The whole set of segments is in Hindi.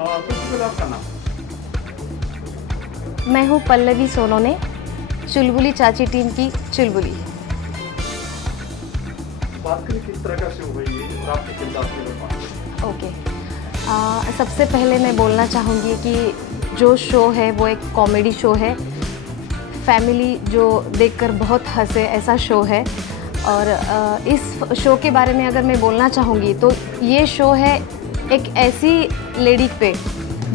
सबसे पहले आपका नाम? मैं हूँ पल्लवी सोनोने, चुलबुली चाची टीम की चुलबुली। बात करें किस तरह का शो है ये और आपके किरदार के बारे में? ओके, सबसे पहले मैं बोलना चाहूँगी कि जो शो है वो एक कॉमेडी शो है। फैमिली जो देखकर बहुत हंसे ऐसा शो है। और इस शो के बारे में अगर मैं बोलना चाहूँगी तो ये शो है एक ऐसी लेडी पे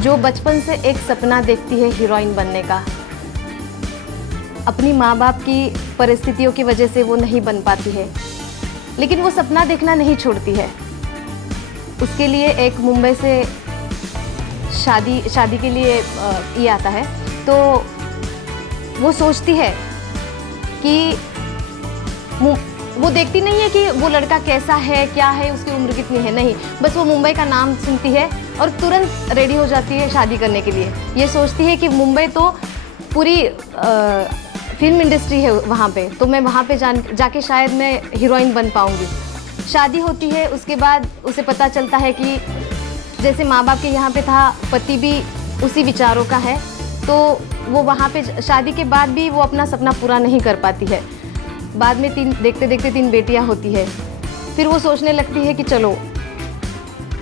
जो बचपन से एक सपना देखती है हीरोइन बनने का। अपनी माँ बाप की परिस्थितियों की वजह से वो नहीं बन पाती है, लेकिन वो सपना देखना नहीं छोड़ती है। उसके लिए एक मुंबई से शादी के लिए ये आता है, तो वो सोचती है कि वो देखती नहीं है कि वो लड़का कैसा है, क्या है, उसकी उम्र कितनी है, नहीं, बस वो मुंबई का नाम सुनती है और तुरंत रेडी हो जाती है शादी करने के लिए। ये सोचती है कि मुंबई तो पूरी फिल्म इंडस्ट्री है वहाँ पे, तो मैं वहाँ पे जाके शायद मैं हीरोइन बन पाऊँगी। शादी होती है, उसके बाद उसे पता चलता है कि जैसे माँ बाप के यहाँ पे था, पति भी उसी विचारों का है, तो वो वहाँ पे शादी के बाद भी वो अपना सपना पूरा नहीं कर पाती है। बाद में देखते देखते 3 बेटियाँ होती है। फिर वो सोचने लगती है कि चलो,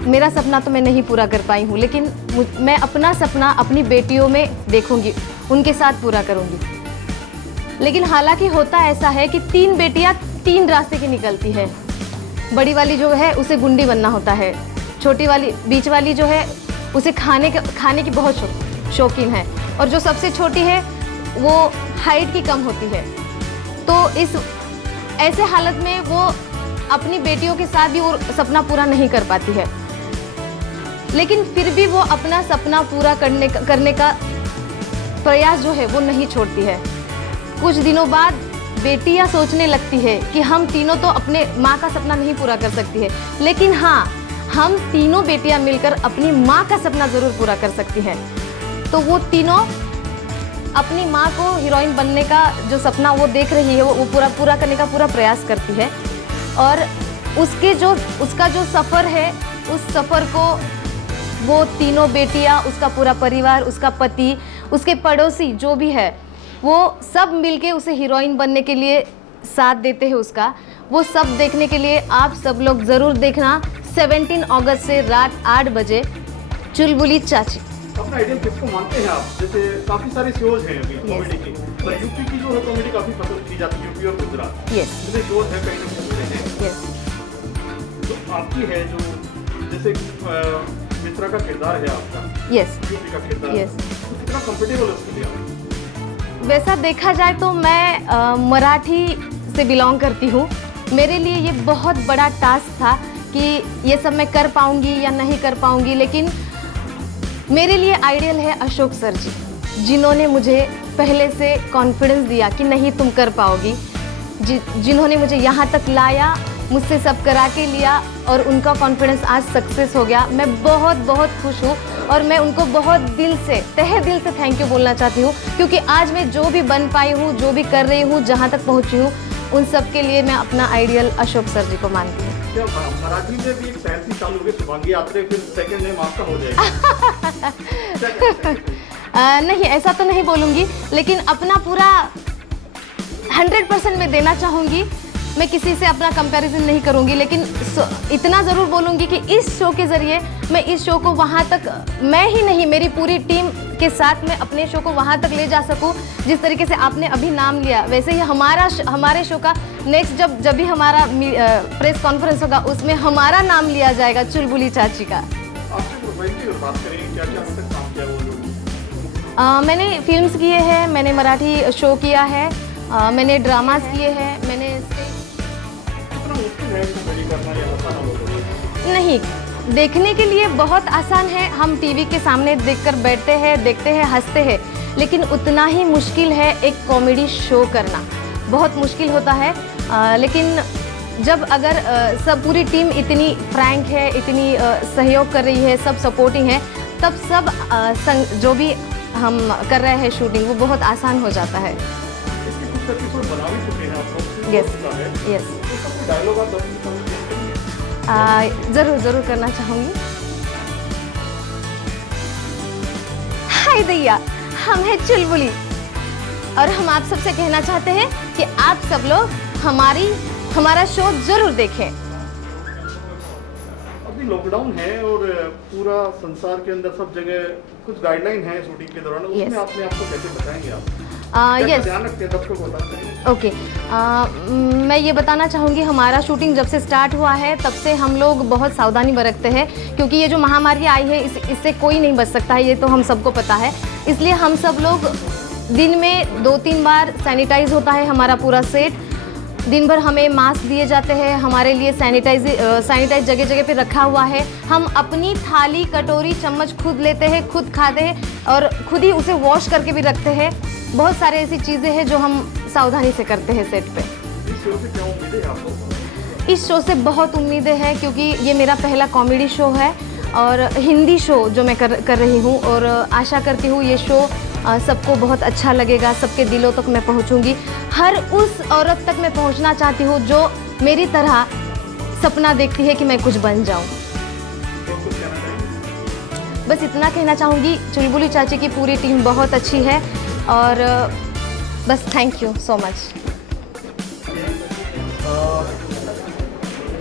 मेरा सपना तो मैं नहीं पूरा कर पाई हूँ, लेकिन मैं अपना सपना अपनी बेटियों में देखूँगी, उनके साथ पूरा करूँगी। लेकिन हालांकि होता ऐसा है कि 3 बेटियाँ 3 रास्ते की निकलती है। बड़ी वाली जो है उसे गुंडी बनना होता है, छोटी वाली, बीच वाली जो है उसे खाने की बहुत शौकीन है, और जो सबसे छोटी है वो हाइट की कम होती है। तो इस ऐसे हालत में वो अपनी बेटियों के साथ भी वो सपना पूरा नहीं कर पाती है, लेकिन फिर भी वो अपना सपना पूरा करने का प्रयास जो है वो नहीं छोड़ती है। कुछ दिनों बाद बेटियां सोचने लगती है कि हम तीनों तो अपने माँ का सपना नहीं पूरा कर सकती है, लेकिन हाँ, हम तीनों बेटियां मिलकर अपनी माँ का सपना ज़रूर पूरा कर सकती हैं। तो वो तीनों अपनी माँ को हीरोइन बनने का जो सपना वो देख रही है वो पूरा करने का पूरा प्रयास करती है। और उसका जो सफ़र है, उस सफ़र को वो तीनों बेटियां, उसका पूरा परिवार, उसका पति, उसके पड़ोसी जो भी है, वो सब मिलके उसे हीरोइन बनने के लिए साथ देते हैं उसका। वो सब देखने के लिए आप सब लोग ज़रूर देखना 17 अगस्त से रात 8 बजे चुलबुली चाची। अपना आइडियल किसको मानते हैं आप? जैसे काफी सारे शोज हैं अभी कॉमेडी की, पर यूपी की जो है कॉमेडी काफी पसंद की जाती है, यूपी और गुजरात। जैसे शोज है कहीं ना कहीं हैं, तो आपकी है जो जैसे मित्रा का किरदार है आपका, यूपी का किरदार, तो कितना कंफर्टेबल है उसके लिए? वैसा देखा जाए तो मैं मराठी से बिलोंग करती हूँ। मेरे लिए ये बहुत बड़ा टास्क था कि ये सब मैं कर पाऊँगी या नहीं कर पाऊँगी, लेकिन मेरे लिए आइडियल है अशोक सर जी, जिन्होंने मुझे पहले से कॉन्फिडेंस दिया कि नहीं तुम कर पाओगी, जिन्होंने मुझे यहाँ तक लाया, मुझसे सब करा के लिया, और उनका कॉन्फिडेंस आज सक्सेस हो गया। मैं बहुत बहुत खुश हूँ और मैं उनको बहुत तहे दिल से थैंक यू बोलना चाहती हूँ, क्योंकि आज मैं जो भी बन पाई हूँ, जो भी कर रही हूँ, जहाँ तक पहुँची हूँ, उन सब के लिए मैं अपना आइडियल अशोक सर जी को मानती हूँ। क्या मराठी में भी एक फैंसी चालू हो गई, शुभांगी आत्रे, फिर सेकंड नेम आपका हो जाएगा? नहीं, ऐसा तो नहीं बोलूँगी, लेकिन अपना पूरा 100% मैं देना चाहूँगी। मैं किसी से अपना कंपैरिजन नहीं करूँगी, लेकिन इतना ज़रूर बोलूँगी कि इस शो के ज़रिए मैं इस शो को वहाँ तक, मैं ही नहीं, मेरी पूरी टीम के साथ मैं अपने शो को वहाँ तक ले जा सकूँ जिस तरीके से आपने अभी नाम लिया। वैसे ही हमारे शो का नेक्स्ट जब भी हमारा प्रेस कॉन्फ्रेंस होगा, उसमें हमारा नाम लिया जाएगा, चुलबुली चाची का। आपके प्रोफाइल की बात करें, क्या-क्या अब तक काम किया वो लोग? मैंने फिल्म्स किए हैं, मैंने मराठी शो किया है, मैंने ड्रामास किए हैं, मैंने नहीं, देखने के लिए बहुत आसान है। हम टीवी के सामने देखकर बैठते हैं, हंसते हैं, लेकिन उतना ही मुश्किल है एक कॉमेडी शो करना। बहुत मुश्किल होता है, लेकिन जब अगर सब पूरी टीम इतनी फ्रैंक है, इतनी सहयोग कर रही है, सब सपोर्टिंग है, तब सब जो भी हम कर रहे हैं शूटिंग, वो बहुत आसान हो जाता है। यस। ज़रूर करना चाहूँगी। हाय दैया, हम हैं चुलबुली और हम आप सबसे कहना चाहते हैं कि आप सब लोग हमारा शो जरूर देखें। अभी लॉकडाउन है और पूरा संसार के अंदर सब जगह कुछ गाइडलाइन है शूटिंग के दौरान, उसमें आपने आपको कैसे बताएंगे आप? यस, ध्यान रखते हैं दर्शकों को बताते हैं। ओके, मैं ये बताना चाहूँगी हमारा शूटिंग जब से स्टार्ट हुआ है तब से हम लोग बहुत सावधानी बरतते हैं, क्योंकि ये जो महामारी आई है इससे कोई नहीं बच सकता है, ये तो हम सबको पता है। इसलिए हम सब लोग दिन में 2-3 बार सैनिटाइज होता है हमारा पूरा सेट। दिन भर हमें मास्क दिए जाते हैं, हमारे लिए सैनिटाइज जगह जगह पे रखा हुआ है। हम अपनी थाली कटोरी चम्मच खुद लेते हैं, खुद खाते हैं और खुद ही उसे वॉश करके भी रखते हैं। बहुत सारे ऐसी चीज़ें हैं जो हम सावधानी से करते हैं सेट पे। इस शो से क्या उम्मीदें हैं आपको? इस शो से बहुत उम्मीदें हैं, क्योंकि ये मेरा पहला कॉमेडी शो है और हिंदी शो जो मैं कर रही हूँ, और आशा करती हूँ ये शो सबको बहुत अच्छा लगेगा, सबके दिलों तक मैं पहुँचूँगी। हर उस औरत तक मैं पहुँचना चाहती हूँ जो मेरी तरह सपना देखती है कि मैं कुछ बन जाऊँ। बस इतना कहना चाहूँगी, चुलबुली चाची की पूरी टीम बहुत अच्छी है और बस थैंक यू सो मच।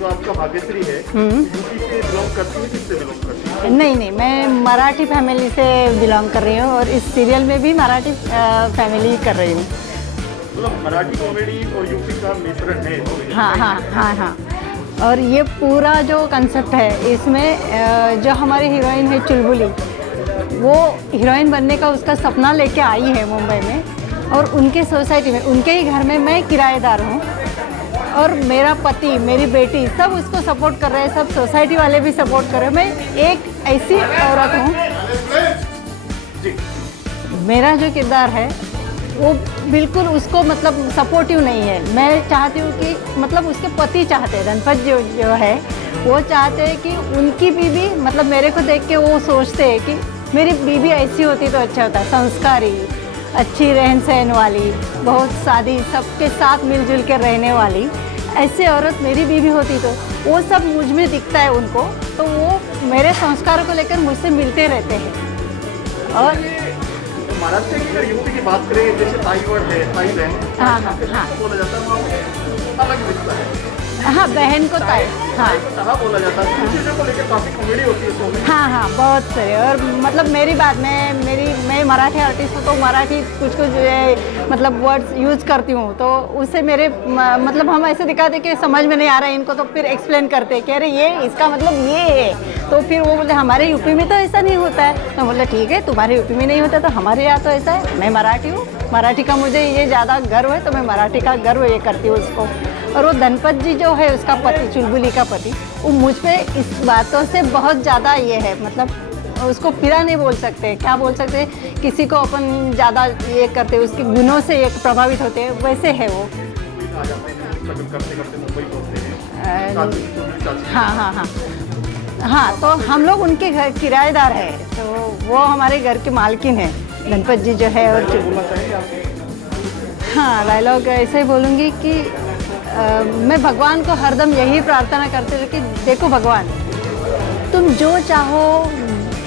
जो आपका भाग्यश्री है, यूपी से बिलोंग करती है, किससे बिलोंग करती है? नहीं, मैं मराठी फैमिली से बिलोंग कर रही हूँ और इस सीरियल में भी मराठी फैमिली कर रही हूँ। मतलब मराठी कॉमेडी और यूपी का मिश्रण है। हाँ। और ये पूरा जो कंसेप्ट है इसमें जो हमारी हीरोइन है चुलबुली, वो हीरोइन बनने का उसका सपना लेके आई है मुंबई में, और उनके सोसाइटी में, उनके ही घर में मैं किराएदार हूँ और मेरा पति, मेरी बेटी सब उसको सपोर्ट कर रहे हैं, सब सोसाइटी वाले भी सपोर्ट कर रहे हैं। मैं एक ऐसी औरत हूँ, मेरा जो किरदार है वो बिल्कुल उसको मतलब सपोर्टिव नहीं है। मैं चाहती हूँ कि मतलब उसके पति चाहते हैं, धनपत जो है वो चाहते हैं कि उनकी बीवी मतलब मेरे को देख के वो सोचते हैं कि मेरी बीवी ऐसी होती तो अच्छा होता, संस्कारी, अच्छी रहन सहन वाली, बहुत सादी, सबके साथ मिलजुल के रहने वाली, ऐसी औरत मेरी बीवी होती तो वो सब मुझ में दिखता है उनको, तो वो मेरे संस्कारों को लेकर मुझसे मिलते रहते हैं। और महाराष्ट्र की अगर यूपी की बात करें, जैसे ताई वर्ड है, ताई बहन, हाँ बोला जाता है, वहाँ अलग दिखता है। हाँ, बहन को ताई, हाँ कहा बोला जाता है, इन चीज़ों को लेकर काफ़ी कॉमेडी होती है शो में। हाँ, बहुत सारे। और मतलब मेरी बात, मैं मराठी आर्टिस्ट हूँ तो मराठी कुछ मतलब वर्ड्स यूज करती हूँ, तो उससे मेरे मतलब हम ऐसे दिखाते कि समझ में नहीं आ रहा है इनको, तो फिर एक्सप्लेन करते कि अरे ये इसका मतलब ये है, तो फिर वो बोले हमारे यूपी में तो ऐसा नहीं होता है। तो बोले ठीक है, तुम्हारे यूपी में नहीं होता तो हमारे यहाँ तो ऐसा है। मैं मराठी हूँ, मराठी का मुझे ये ज़्यादा गर्व है, तो मैं मराठी का गर्व ये करती हूँ उसको। और वो धनपत जी जो है उसका पति, चुलबुली का पति, वो मुझ पे इस बातों से बहुत ज़्यादा ये है, मतलब उसको फिरा नहीं बोल सकते, क्या बोल सकते, किसी को अपन ज़्यादा ये करते, उसके गुणों से एक प्रभावित होते हैं, वैसे है वो। हाँ, तो हम लोग उनके घर किराएदार है, तो वो हमारे घर के मालकिन है, धनपत जी जो है। और हाँ, डायलॉग ऐसे ही बोलूँगी कि मैं भगवान को हरदम यही प्रार्थना करती हूँ कि देखो भगवान, तुम जो चाहो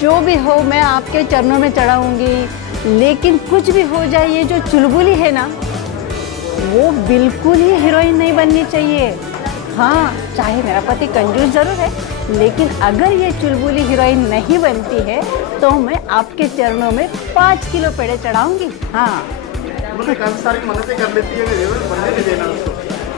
जो भी हो मैं आपके चरणों में चढ़ाऊँगी, लेकिन कुछ भी हो जाए ये जो चुलबुली है ना, वो बिल्कुल ही हीरोइन नहीं बननी चाहिए। हाँ, चाहे मेरा पति कंजूस ज़रूर है, लेकिन अगर ये चुलबुली हीरोइन नहीं बनती है तो मैं आपके चरणों में 5 किलो पेड़े चढ़ाऊँगी। हाँ, काफ़ी सारी मददें कर लेती है, बनने नहीं देना उसको।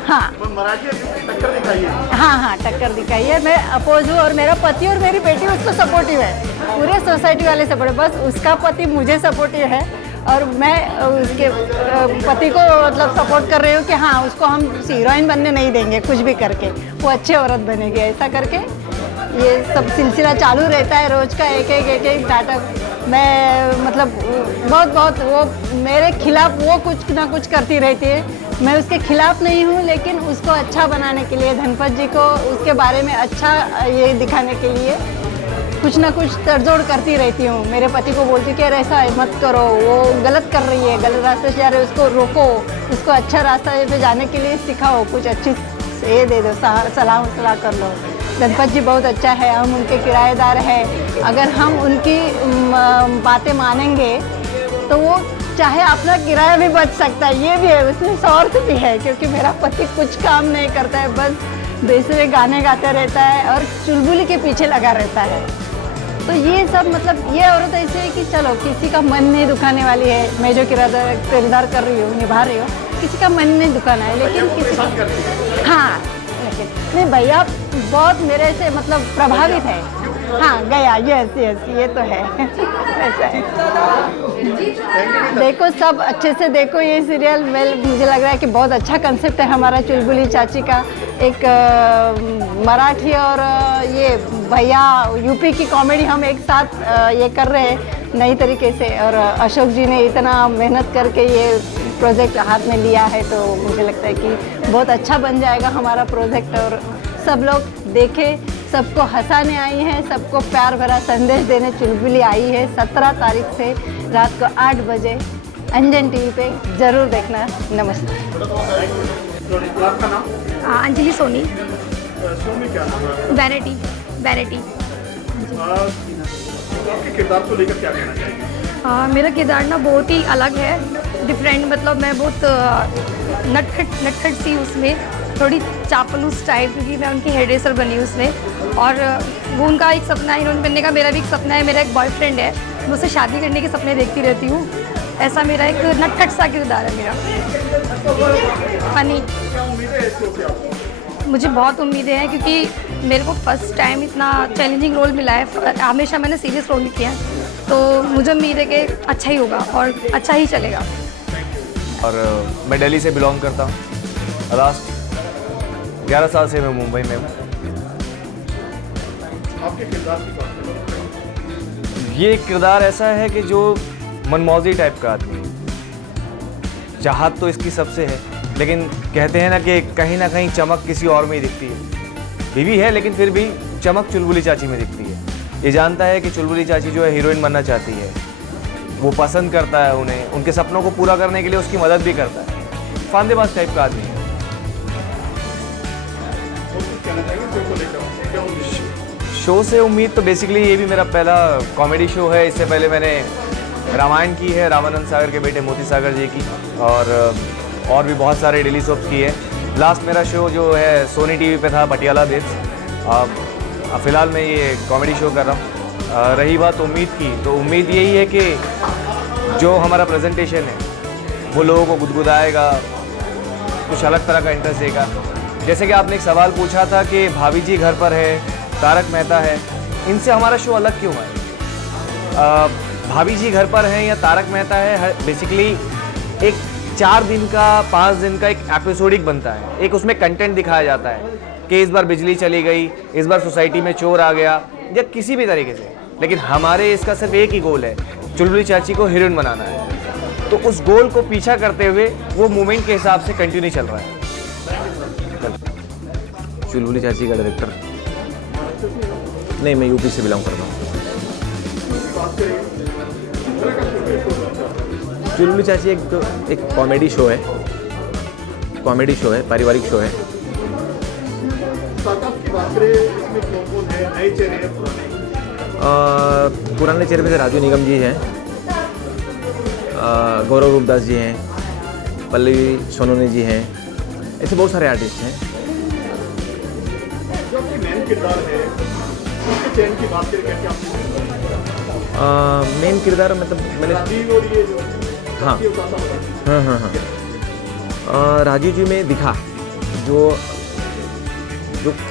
हाँ, मराठी और यूपी टक्कर दिखाई है। हाँ, टक्कर दिखाई है। मैं अपोज हूँ और मेरा पति और मेरी बेटी उसको सपोर्टिव है, पूरे सोसाइटी वाले सपोर्टिव, बस उसका पति मुझे सपोर्टिव है और मैं उसके पति को मतलब सपोर्ट कर रही हूँ कि हाँ, उसको हम हीरोइन बनने नहीं देंगे, कुछ भी करके वो अच्छी औरत बनेगी, ऐसा करके ये सब सिलसिला चालू रहता है। रोज का एक नाटक मैं मतलब बहुत वो मेरे खिलाफ वो कुछ ना कुछ करती रहती है। मैं उसके खिलाफ नहीं हूँ, लेकिन उसको अच्छा बनाने के लिए, धनपत जी को उसके बारे में अच्छा ये दिखाने के लिए कुछ ना कुछ तड़जोड़ करती रहती हूँ। मेरे पति को बोलती कि यार ऐसा मत करो, वो गलत कर रही है, गलत रास्ते से जा रहे, उसको रोको, उसको अच्छा रास्ता पे जाने के लिए सिखाओ, कुछ अच्छी ये दे दो, सलाह कर लो। धनपत जी बहुत अच्छा है, हम उनके किराएदार हैं। अगर हम उनकी बातें मानेंगे तो वो चाहे अपना किराया भी बच सकता है, ये भी है, उसमें स्वार्थ भी है। क्योंकि मेरा पति कुछ काम नहीं करता है, बस दूसरे गाने गाते रहता है और चुलबुली के पीछे लगा रहता है। तो ये सब मतलब ये औरत ऐसी है कि चलो किसी का मन नहीं दुखाने वाली है। मैं जो किरदार कर रही हूँ, निभा रही हूँ, किसी का मन नहीं दुखाना है, लेकिन किसी का हाँ, लेकिन नहीं भैया बहुत मेरे से मतलब प्रभावित है। हाँ गया, यस यस, ये तो है ऐसा है। देखो सब अच्छे से देखो ये सीरियल। मुझे लग रहा है कि बहुत अच्छा कंसेप्ट है हमारा चुलबुली चाची का। एक मराठी और ये भैया यूपी की कॉमेडी हम एक साथ ये कर रहे हैं नई तरीके से। और अशोक जी ने इतना मेहनत करके ये प्रोजेक्ट हाथ में लिया है, तो मुझे लगता है कि बहुत अच्छा बन जाएगा हमारा प्रोजेक्ट। और सब लोग देखें, सबको हंसाने आई हैं, सबको प्यार भरा संदेश देने चुलबुली आई है। 17 तारीख से रात को 8 बजे अंजन टीवी पे ज़रूर देखना। नमस्ते। आपका नाम? अंजलि सोनी। शो में क्या नाम है? वैनिटी। वैनिटी। आपके किरदार को लेकर क्या कहना चाहिए? मेरा किरदार ना बहुत ही अलग है, डिफरेंट। मतलब मैं बहुत नटखट सी उसमें, थोड़ी चापलूस टाइप, क्योंकि मैं उनकी हेयर ड्रेसर बनी उसमें। और वो उनका एक सपना है हीरोइन बनने का, मेरा भी एक सपना है। मेरा एक बॉयफ्रेंड है, मैं उससे शादी करने के सपने देखती रहती हूँ। ऐसा मेरा एक नटखट सा किरदार है मेरा। फनी। मुझे बहुत उम्मीदें हैं, क्योंकि मेरे को फर्स्ट टाइम इतना चैलेंजिंग रोल मिला है। हमेशा मैंने सीरियस रोल किया है, तो मुझे उम्मीद है कि अच्छा ही होगा और अच्छा ही चलेगा। और मैं दिल्ली से बिलोंग करता हूँ। लास्ट 11 साल से मैं मुंबई में हूँ। आपके किरदार की बात करें। ये किरदार ऐसा है कि जो मनमौजी टाइप का आदमी है। चाहत तो इसकी सबसे है, लेकिन कहते हैं ना कि कहीं ना कहीं चमक किसी और में ही दिखती है। बीवी है लेकिन फिर भी चमक चुलबुली चाची में दिखती है। ये जानता है कि चुलबुली चाची जो है हीरोइन बनना चाहती है, वो पसंद करता है उन्हें, उनके सपनों को पूरा करने के लिए उसकी मदद भी करता है। फांदेबाज टाइप का आदमी है। शो से उम्मीद तो बेसिकली ये भी मेरा पहला कॉमेडी शो है। इससे पहले मैंने रामायण की है, रामानंद सागर के बेटे मोती सागर जी की, और भी बहुत सारे डेली सोप्स की है। लास्ट मेरा शो जो है सोनी टीवी पे था, पटियाला बेब्स। फ़िलहाल मैं ये कॉमेडी शो कर रहा हूँ। रही बात उम्मीद की, तो उम्मीद यही है कि जो हमारा प्रेजेंटेशन है वो लोगों को गुदगुदाएगा, कुछ अलग तरह का इंटरेस्ट देगा। जैसे कि आपने एक सवाल पूछा था कि भाभी जी घर पर है, तारक मेहता है, इनसे हमारा शो अलग क्यों है? भाभी जी घर पर हैं या तारक मेहता है, बेसिकली एक 4 दिन का 5 दिन का एक एपिसोडिक बनता है। एक उसमें कंटेंट दिखाया जाता है कि इस बार बिजली चली गई, इस बार सोसाइटी में चोर आ गया, या किसी भी तरीके से। लेकिन हमारे इसका सिर्फ एक ही गोल है, चुलबुली चाची को हीरोइन बनाना है। तो उस गोल को पीछा करते हुए वो मूवमेंट के हिसाब से कंटिन्यू चल रहा है। चुलबुली चाची का डायरेक्टर नहीं, मैं यूपी से बिलोंग करता हूँ। चुलबुली चाची एक कॉमेडी शो है, पारिवारिक शो है। पुराने चेहरे में से राजू निगम जी हैं, गौरव रूपदास जी हैं, पल्लवी सोनोनी जी हैं, ऐसे बहुत सारे आर्टिस्ट हैं। जो मेन किरदार है उसके चयन की बात करें, मेन किरदार मतलब मैंने हाँ राजू जी में दिखा जो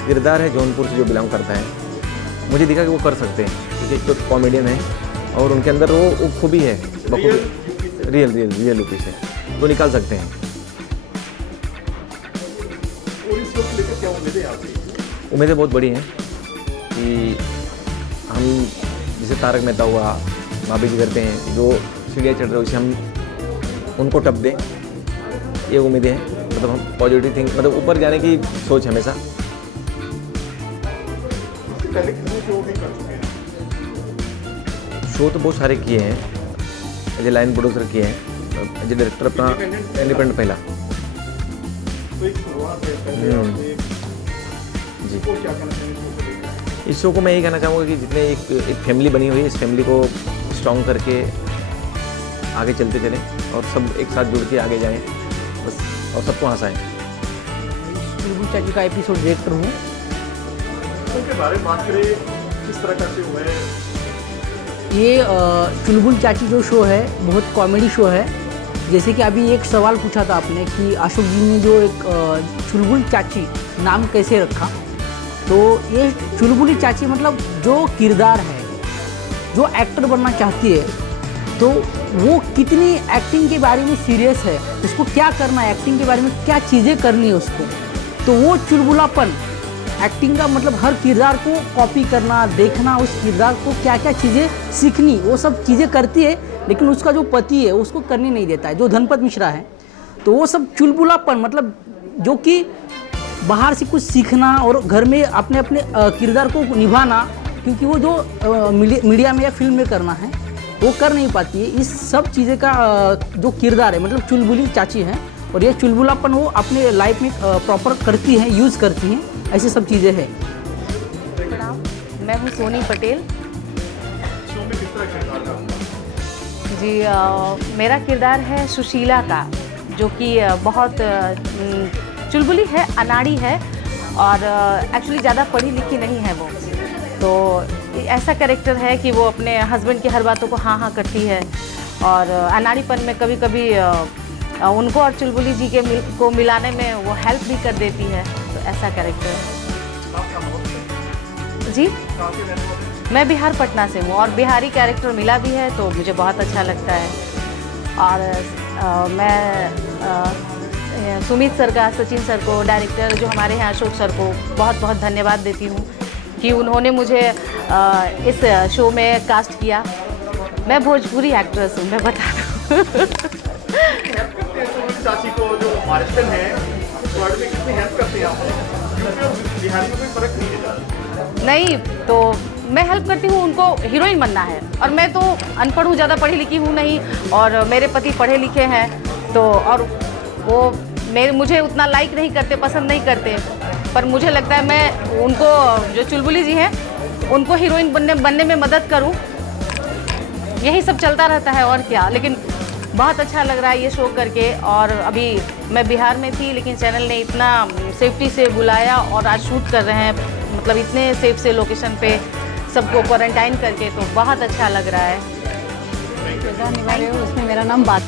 किरदार है जौनपुर से जो बिलोंग करता है, मुझे दिखा कि वो कर सकते हैं, क्योंकि एक तो कॉमेडियन है और उनके अंदर वो खूबी है, बखूबी रियल यूपी से वो निकाल सकते हैं। उम्मीदें बहुत बड़ी हैं कि हम जैसे तारक मेहता हुआ, भाभी जी करते हैं, जो सीढ़ियाँ चढ़ रहे उसे हम उनको टप दें, ये उम्मीदें हैं। मतलब हम पॉजिटिव थिंक, मतलब ऊपर जाने की सोच हमेशा। शो तो बहुत सारे किए हैं, एज ए लाइन प्रोड्यूसर किए हैं, एज ए डायरेक्टर अपना इंडिपेंडेंट पहला। जी। इस शो को मैं यही कहना चाहूँगा कि जितने एक फैमिली बनी हुई है, इस फैमिली को स्ट्रॉन्ग करके आगे चलते चलें और सब एक साथ जुड़ के आगे जाएं बस, और सबको हंसाएं। चुलबुल चाची का एपिसोड डायरेक्टर हूँ। उनके बारे में बात करें, किस तरह का शो है? ये चुलबुल चाची जो शो है बहुत कॉमेडी शो है। जैसे कि अभी एक सवाल पूछा था आपने कि अशोक जी ने जो एक चुलबुल चाची नाम कैसे रखा, तो ये चुलबुली चाची मतलब जो किरदार है, जो एक्टर बनना चाहती है, तो वो कितनी एक्टिंग के बारे में सीरियस है, उसको क्या करना है, एक्टिंग के बारे में क्या चीज़ें करनी है उसको, तो वो चुलबुलापन एक्टिंग का मतलब हर किरदार को कॉपी करना, देखना, उस किरदार को क्या क्या चीज़ें सीखनी, वो सब चीज़ें करती है। लेकिन उसका जो पति है उसको करने नहीं देता है, जो धनपत मिश्रा है। तो वो सब चुलबुलापन मतलब जो कि बाहर से कुछ सीखना और घर में अपने अपने किरदार को निभाना, क्योंकि वो जो मीडिया में या फिल्म में करना है वो कर नहीं पाती है। इस सब चीज़ें का जो किरदार है मतलब चुलबुली चाची है, और ये चुलबुलापन वो अपने लाइफ में प्रॉपर करती हैं, यूज़ करती हैं, ऐसी सब चीज़ें हैं। मैं हूँ सोनी पटेल। शो में किस तरह का किरदार है? जी मेरा किरदार है सुशीला का, जो कि बहुत चुलबुली है, अनाड़ी है और एक्चुअली ज़्यादा पढ़ी लिखी नहीं है वो। तो ऐसा कैरेक्टर है कि वो अपने हस्बैंड की हर बातों को हाँ हाँ करती है, और अनाड़ीपन में कभी कभी उनको और चुलबुली जी के को मिलाने में वो हेल्प भी कर देती है। तो ऐसा कैरेक्टर है जी। मैं बिहार पटना से हूँ और बिहारी कैरेक्टर मिला भी है तो मुझे बहुत अच्छा लगता है। और मैं सुमित सर का, सचिन सर को, डायरेक्टर जो हमारे हैं अशोक सर को बहुत बहुत धन्यवाद देती हूँ कि उन्होंने मुझे इस शो में कास्ट किया। मैं भोजपुरी एक्ट्रेस हूँ, मैं बता दूँ। चाची को जो महाराष्ट्र है वर्ड में कितनी हेल्प करते हैं आप? यूपी और बिहारी में कोई फर्क नहीं है? नहीं, तो मैं हेल्प करती हूँ, उनको हीरोइन बनना है। और मैं तो अनपढ़ हूँ, ज़्यादा पढ़ी लिखी हूँ नहीं, और मेरे पति पढ़े लिखे हैं, तो और वो मुझे उतना लाइक नहीं करते, पसंद नहीं करते, पर मुझे लगता है मैं उनको, जो चुलबुली जी हैं, उनको हीरोइन बनने में मदद करूँ। यही सब चलता रहता है और क्या। लेकिन बहुत अच्छा लग रहा है ये शो करके। और अभी मैं बिहार में थी, लेकिन चैनल ने इतना सेफ्टी से बुलाया और आज शूट कर रहे हैं, मतलब इतने सेफ से लोकेशन पे सबको क्वारंटाइन करके, तो बहुत अच्छा लग रहा है। निभा रही हूँ, उसमें मेरा नाम बात